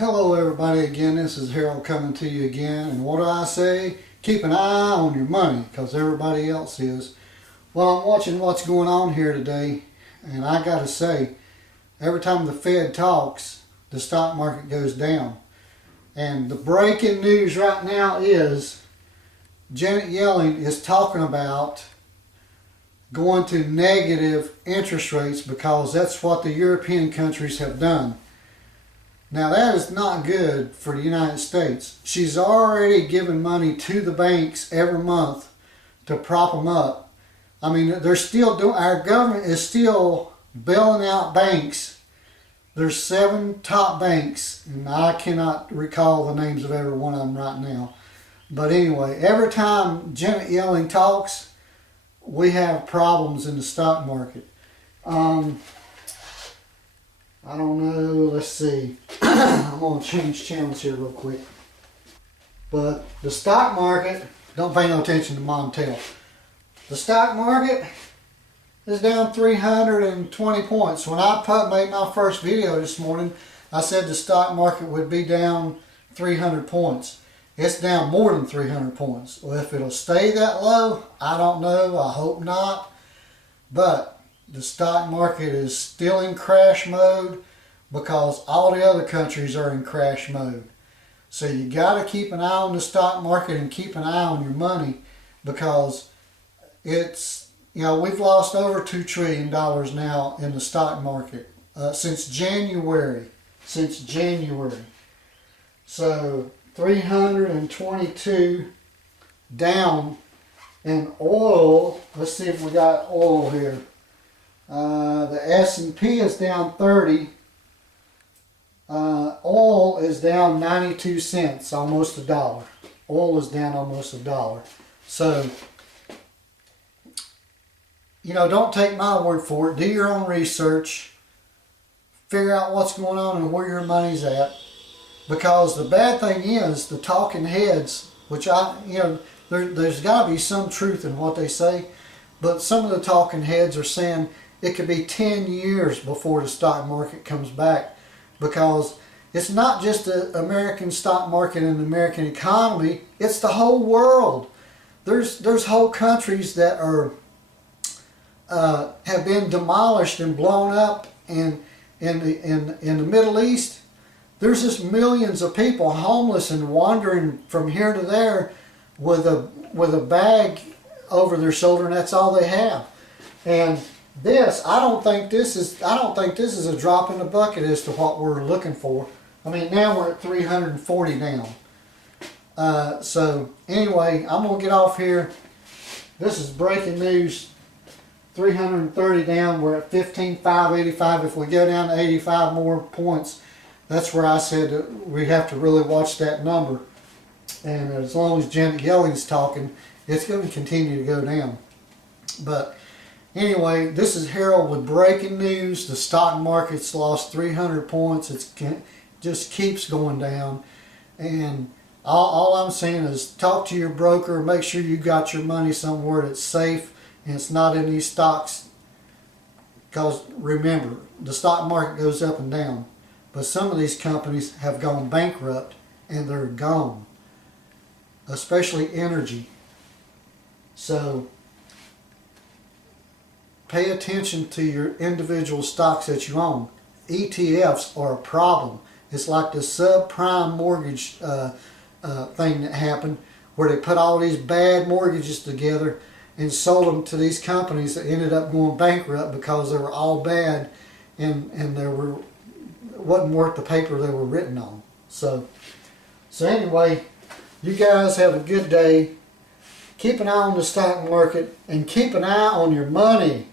Hello everybody again, this is Harold coming to you again, and what do I say? Keep an eye on your money, because everybody else is. Well, I'm watching what's going on here today, and I gotta say, every time the Fed talks, the stock market goes down. And the breaking news right now is Jennet Yellen is talking about going to negative interest rates because that's what the European countries have done. Now that is not good for the United States. She's already given money to the banks every month to prop them up. I mean, they're still doing, our government is still bailing out banks. There's 7 top banks, and I cannot recall the names of every one of them right now. But anyway, every time Jennet Yellen talks, we have problems in the stock market. I don't know, let's see. I'm going to change channels here real quick. But the stock market, don't pay no attention to Mom Tell. The stock market is down 320 points. When I made my first video this morning, I said the stock market would be down 300 points. It's down more than 300 points. Well, if it'll stay that low, I don't know. I hope not. But the stock market is still in crash mode because all the other countries are in crash mode. So you got to keep an eye on the stock market and keep an eye on your money, because it's, you know, we've lost over $2 trillion now in the stock market since January. So 322 down. And oil, let's see if we got oil here. The S&P is down 30. Oil is down 92 cents, almost $1. Oil is down almost $1. So, you know, don't take my word for it. Do your own research. Figure out what's going on and where your money's at. Because the bad thing is, the talking heads, which there's got to be some truth in what they say, but some of the talking heads are saying it could be 10 years before the stock market comes back, because it's not just the American stock market and the American economy, it's the whole world. There's whole countries that are have been demolished and blown up, and in the Middle East, there's just millions of people homeless and wandering from here to there with a bag over their shoulder, and that's all they have. And I don't think this is a drop in the bucket as to what we're looking for. I mean, now we're at 340 down. So anyway, I'm gonna get off here. This is breaking news. 330 down. We're at 15,585. If we go down to 85 more points, that's where I said that we have to really watch that number. And as long as Jennet Yellen's talking, it's going to continue to go down. But anyway, this is Harold with breaking news. The stock market's lost 300 points. It just keeps going down. And all I'm saying is talk to your broker. Make sure you got your money somewhere that's safe and it's not in these stocks. Because remember, the stock market goes up and down. But some of these companies have gone bankrupt and they're gone. Especially energy. So pay attention to your individual stocks that you own. ETFs are a problem. It's like the subprime mortgage thing that happened, where they put all these bad mortgages together and sold them to these companies that ended up going bankrupt because they were all bad and wasn't worth the paper they were written on. So anyway, you guys have a good day. Keep an eye on the stock market and keep an eye on your money.